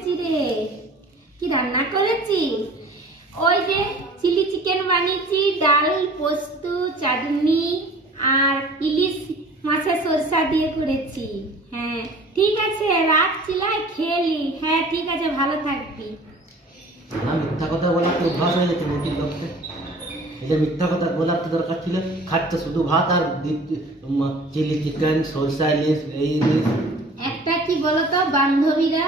করেছি রে? কি রান্না করেছি? ওই যে চিলি চিকেন বানিয়েছি, ডাল, পোস্ত, চাটনি আর ইলিশ মাছের সরষা দিয়ে করেছি। হ্যাঁ ঠিক আছে, রাখছি, লাই খেয়ে নি। হ্যাঁ ঠিক আছে, ভালো থাকবি। না, মিথ্যা কথা বলার তো অভ্যাস হয়ে গেছে নতুন লোককে। এই যে মিথ্যা কথা বলার তো দরকার ছিল, খাচ্ছে শুধু ভাত আর চিলি চিকেন, সরষা ইলিশ, এই ইলিশ। একটা কি বলতো, বান্ধবীরা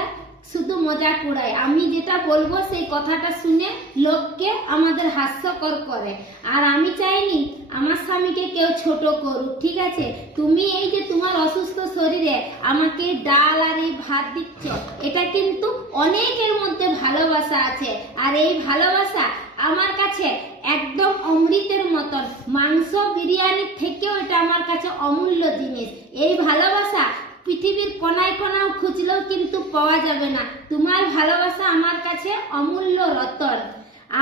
শুধু মজা কুড়ায়, আমি যেটা বলবো সেই কথাটা শুনে লোককে আমাদের হাস্যকর করে। আর আমি চাইনি আমার স্বামীকে কেউ ছোট করুক, ঠিক আছে? তুমি এই যে তোমার অসুস্থ শরীরে আমাকে ডাল আর এই ভাত দিচ্ছ, এটা কিন্তু অনেকের মধ্যে ভালোবাসা আছে। আর এই ভালোবাসা আমার কাছে একদম অমৃতের মতন, মাংস বিরিয়ানির থেকেও এটা আমার কাছে অমূল্য জিনিস। এই ভালোবাসা পৃথিবীর কোনায় কোনাও খুঁজলেও কিন্তু পাওয়া যাবে না। তোমার ভালোবাসা আমার কাছে অমূল্য রতন।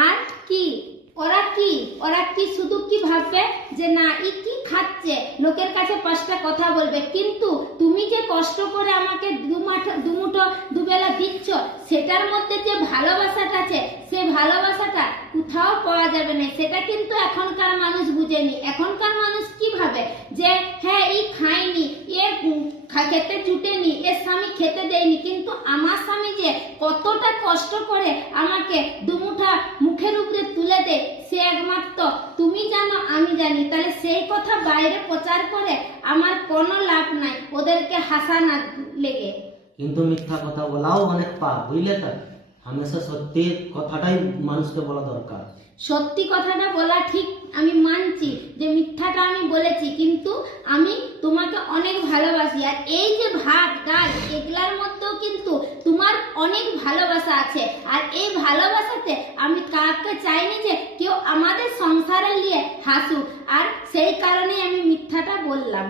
আর কি ওরা কি শুধু কি ভাববে যে না ই কি খাচ্ছে, লোকের কাছে পাঁচটা কথা বলবে, কিন্তু তুমি যে কষ্ট করে আমাকে দুমুঠো দুবেলা দিচ্ছ, সেটার মধ্যে যে ভালোবাসাটা আছে, সে ভালোবাসাটা কোথাও পাওয়া যাবে না। সেটা কিন্তু এখনকার মানুষ বুঝেনি। এখনকার মানুষ কি ভাবে যে হ্যাঁ ই খায়নি, এর খেতে জুটেনি, এর স্বামী খেতে দেয়নি, কিন্তু আমার স্বামী যে কতটা কষ্ট করে আমাকে দুমুঠা মুখের উপরে তুলে দেয়, সে একমাত্র তুমি জানো, আমি জানি। তাহলে সেই কথা বাইরে প্রচার করে আমার কোনো লাভ নাই, ওদেরকে হাসানা লেগে। কিন্তু মিথ্যা কথা বলাও অনেক পাপ, বুঝলে তো? হামেশা সত্যি কথাটাই মানুষকে বলা দরকার। সত্যি কথাটা বলা ঠিক, আমি মানছি যে মিথ্যাটা আমি বলেছি, কিন্তু আমি তোমাকে অনেক ভালোবাসি। আর এই যে ভাত ডাল, এগুলার মধ্যেও কিন্তু তোমার অনেক ভালোবাসা আছে। আর এই ভালোবাসাতে আমি কাউকে চাইনি যে কেউ আমাদের সংসারে নিয়ে হাসুক, আর সেই কারণে আমি মিথ্যাটা বললাম।